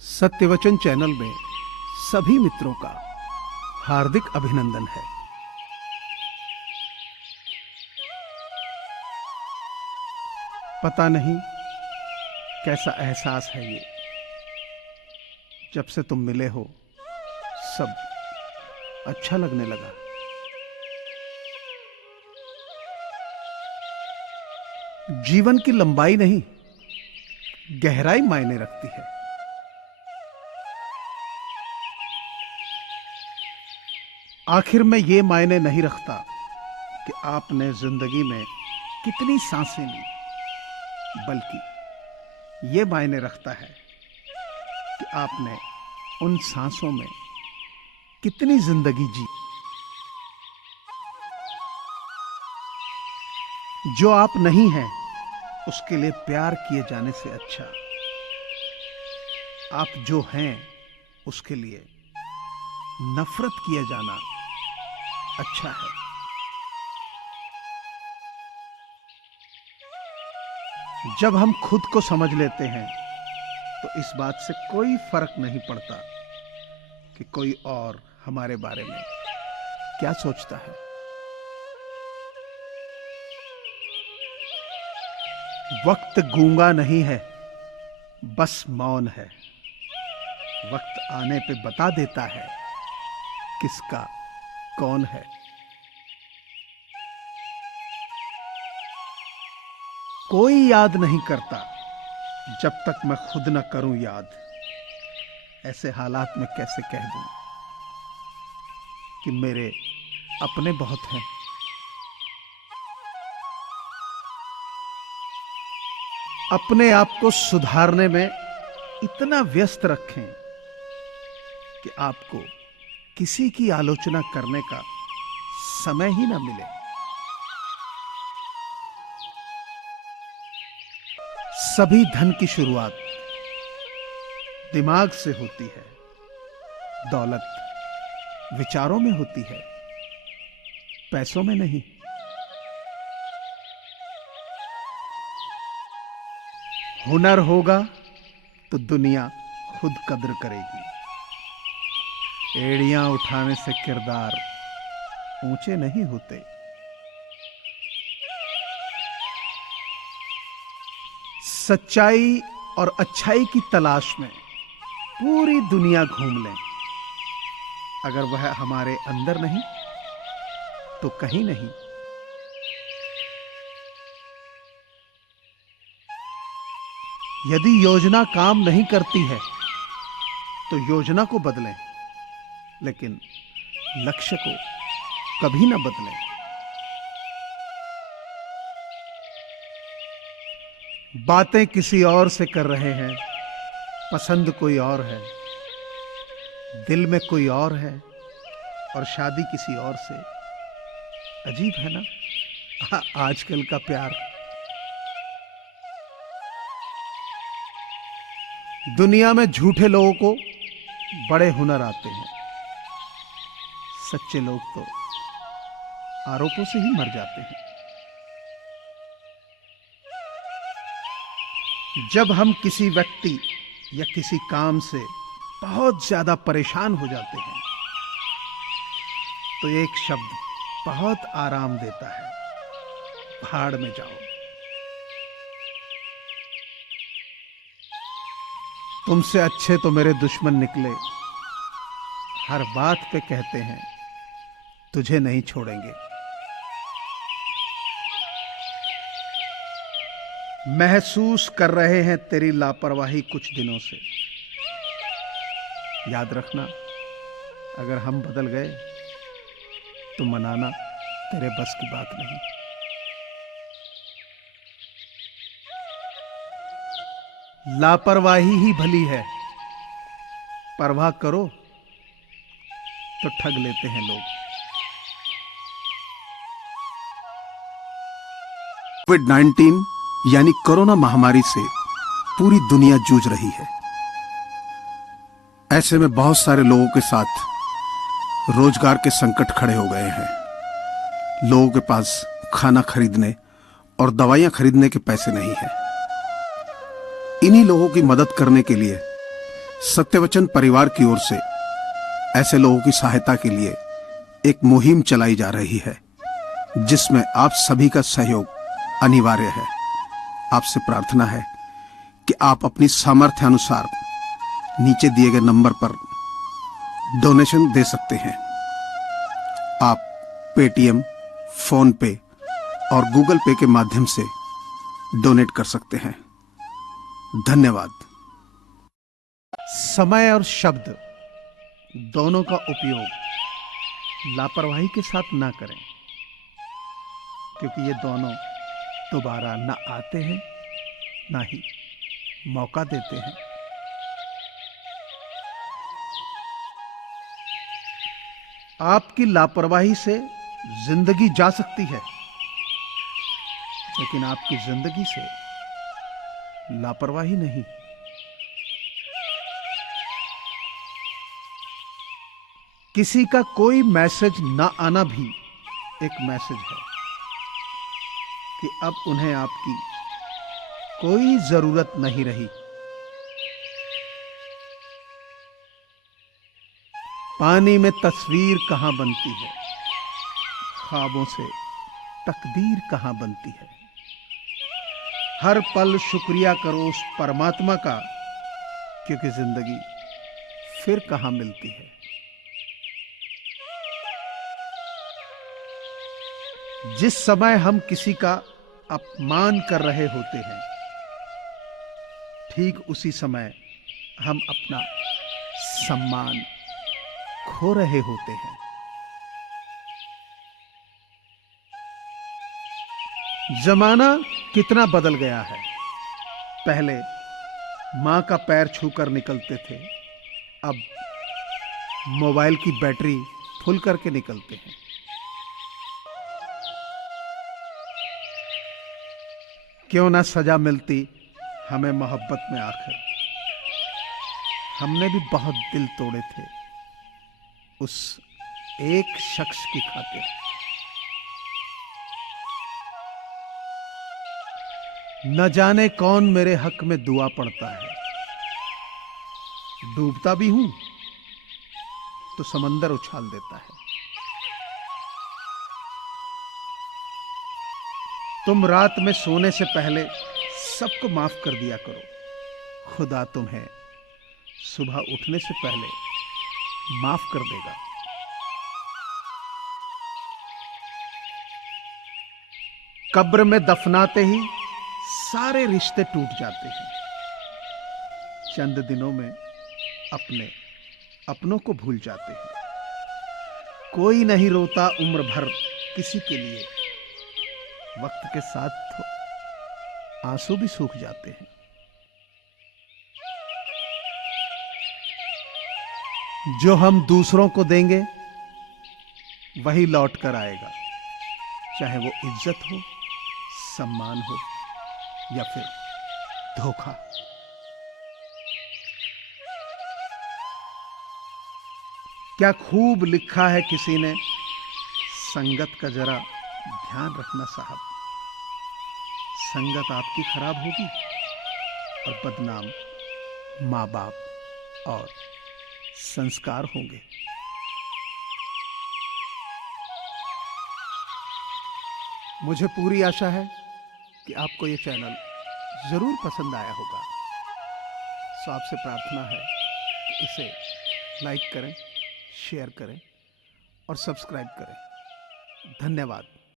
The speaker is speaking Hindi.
सत्यवचन चैनल में सभी मित्रों का हार्दिक अभिनंदन है। पता नहीं कैसा एहसास है ये, जब से तुम मिले हो सब अच्छा लगने लगा। जीवन की लंबाई नहीं, गहराई मायने रखती है। आखिर में ये मायने नहीं रखता कि आपने जिंदगी में कितनी सांसें ली, बल्कि ये मायने रखता है कि आपने उन सांसों में कितनी जिंदगी जी। जो आप नहीं हैं उसके लिए प्यार किए जाने से अच्छा आप जो हैं उसके लिए नफरत किया जाना अच्छा है। जब हम खुद को समझ लेते हैं तो इस बात से कोई फर्क नहीं पड़ता कि कोई और हमारे बारे में क्या सोचता है। वक्त गूंगा नहीं है, बस मौन है। वक्त आने पे बता देता है किसका कौन है। कोई याद नहीं करता जब तक मैं खुद न करूं याद। ऐसे हालात में कैसे कह दूं कि मेरे अपने बहुत हैं। अपने आप को सुधारने में इतना व्यस्त रखें कि आपको किसी की आलोचना करने का समय ही ना मिले। सभी धन की शुरुआत दिमाग से होती है, दौलत विचारों में होती है, पैसों में नहीं। हुनर होगा तो दुनिया खुद कद्र करेगी। एड़ियां उठाने से किरदार ऊंचे नहीं होते। सच्चाई और अच्छाई की तलाश में पूरी दुनिया घूम लें, अगर वह हमारे अंदर नहीं तो कहीं नहीं। यदि योजना काम नहीं करती है तो योजना को बदलें, लेकिन लक्ष्य को कभी ना बदलें। बातें किसी और से कर रहे हैं, पसंद कोई और है, दिल में कोई और है और शादी किसी और से। अजीब है ना आजकल का प्यार। दुनिया में झूठे लोगों को बड़े हुनर आते हैं, सच्चे लोग तो आरोपों से ही मर जाते हैं। जब हम किसी व्यक्ति या किसी काम से बहुत ज्यादा परेशान हो जाते हैं तो एक शब्द बहुत आराम देता है, भाड़ में जाओ। तुमसे अच्छे तो मेरे दुश्मन निकले, हर बात पे कहते हैं तुझे नहीं छोड़ेंगे। महसूस कर रहे हैं तेरी लापरवाही कुछ दिनों से। याद रखना, अगर हम बदल गए तो मनाना तेरे बस की बात नहीं। लापरवाही ही भली है, परवाह करो तो ठग लेते हैं लोग। कोविड-19 यानी कोरोना महामारी से पूरी दुनिया जूझ रही है। ऐसे में बहुत सारे लोगों के साथ रोजगार के संकट खड़े हो गए हैं। लोगों के पास खाना खरीदने और दवाइयां खरीदने के पैसे नहीं हैं। इन्हीं लोगों की मदद करने के लिए सत्यवचन परिवार की ओर से ऐसे लोगों की सहायता के लिए एक मुहिम चलाई जा रही है, जिसमें आप सभी का सहयोग अनिवार्य है। आपसे प्रार्थना है कि आप अपनी सामर्थ्य अनुसार नीचे दिए गए नंबर पर डोनेशन दे सकते हैं। आप पेटीएम, फोन पे और गूगल पे के माध्यम से डोनेट कर सकते हैं। धन्यवाद। समय और शब्द दोनों का उपयोग लापरवाही के साथ ना करें, क्योंकि ये दोनों दोबारा ना आते हैं, ना ही मौका देते हैं। आपकी लापरवाही से जिंदगी जा सकती है, लेकिन आपकी जिंदगी से लापरवाही नहीं। किसी का कोई मैसेज ना आना भी एक मैसेज है कि अब उन्हें आपकी कोई जरूरत नहीं रही। पानी में तस्वीर कहां बनती है, ख्वाबों से तकदीर कहां बनती है। हर पल शुक्रिया करो उस परमात्मा का, क्योंकि जिंदगी फिर कहां मिलती है। जिस समय हम किसी का अपमान कर रहे होते हैं, ठीक उसी समय हम अपना सम्मान खो रहे होते हैं। जमाना कितना बदल गया है। पहले मां का पैर छूकर निकलते थे, अब मोबाइल की बैटरी फुल करके निकलते हैं। क्यों ना सजा मिलती हमें मोहब्बत में आखिर। हमने भी बहुत दिल तोड़े थे उस एक शख्स की खातिर। न जाने कौन मेरे हक में दुआ पड़ता है। डूबता भी हूं तो समंदर उछाल देता है। तुम रात में सोने से पहले सबको माफ कर दिया करो। खुदा तुम्हें सुबह उठने से पहले माफ कर देगा। कब्र में दफनाते ही सारे रिश्ते टूट जाते हैं। चंद दिनों में अपने अपनों को भूल जाते हैं। कोई नहीं रोता उम्र भर किसी के लिए। वक्त के साथ तो आंसू भी सूख जाते हैं। जो हम दूसरों को देंगे वही लौट कर आएगा, चाहे वो इज्जत हो, सम्मान हो या फिर धोखा। क्या खूब लिखा है किसी ने, संगत का जरा ध्यान रखना साहब। संगत आपकी खराब होगी और बदनाम माँ बाप और संस्कार होंगे। मुझे पूरी आशा है कि आपको ये चैनल जरूर पसंद आया होगा। सो आपसे प्रार्थना है कि इसे लाइक करें, शेयर करें और सब्सक्राइब करें। धन्यवाद।